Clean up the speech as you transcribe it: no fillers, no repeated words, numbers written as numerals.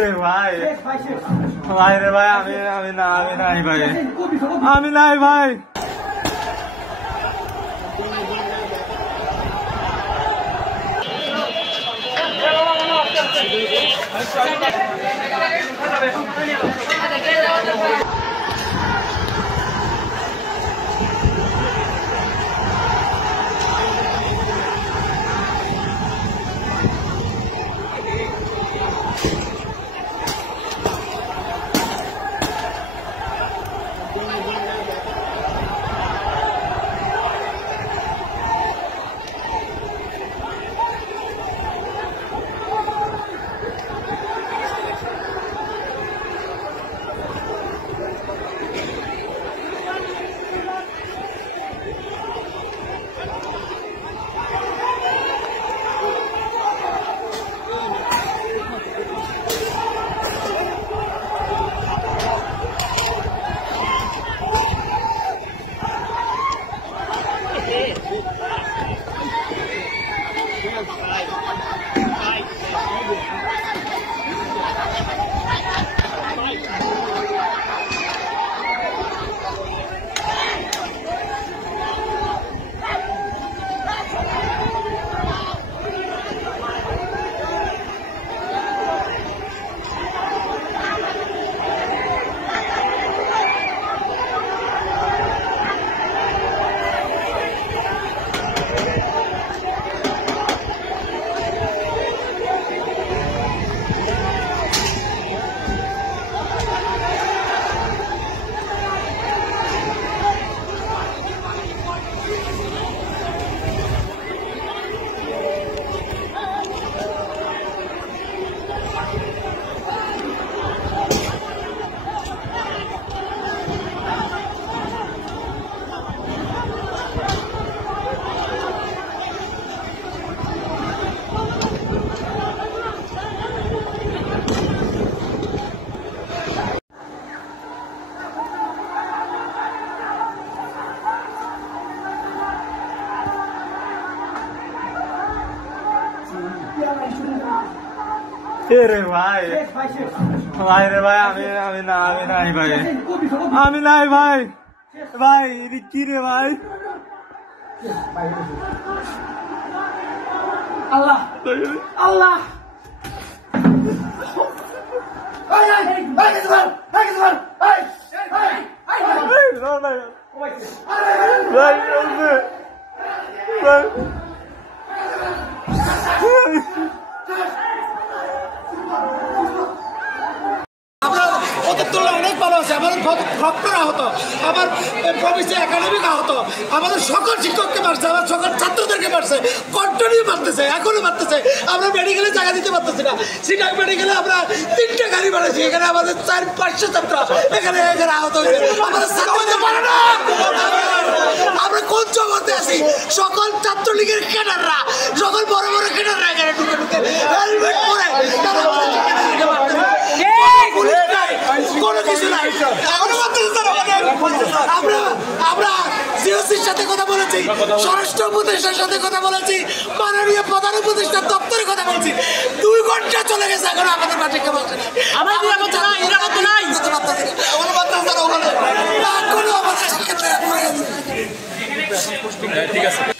রে ভাই ভাই রে ভাই আমি নাই ভাই আমি নাই ভাই রে ভাই ভাই রে ভাই আমি নাই ভাই আমি নাই ভাই ভাই কি রে ভাই আল্লাহ আল্লাহ ওদের তুলনায় অনেক ভালো আছে। আমাদের ভক্তরা হতো, আমার প্রভিন্সিয়াল একাডেমিক আহত, আমাদের সকল শিক্ষককে মারছে, আমার সকল ছাত্রদেরকে মারছে, কন্টিনিউ মারতেছে, এখনো মারতেছে। আমরা মেডিকেলে জায়গা দিতে পারতেছি না। সিটাং মেডিকেলে আমরা 3টে গাড়ি বানাইছি, এখানে আমাদের 400-500 ছাত্র এখানে আহত হয়েছে। আমাদের ছাত্রদের পারে না, আমরা কোন জগতে আছি? সকল ছাত্রলীগের ক্যাডাররা, সকল বড় বড় ক্যাডাররা এখানে ঢুকে ঢুকে হেলমেট পরে কোনো কিছু নাই। আমরা জিওসির সাথে কথা বলেছি, স্বরাষ্ট্র উপদেষ্টার সাথে কথা বলেছি, মাননীয় প্রধান উপদেষ্টার দপ্তরে কথা বলছি। 2 ঘন্টা চলে গেছে, এখন আমাদের মাঠে কেউ আসে না। ঠিক আছে।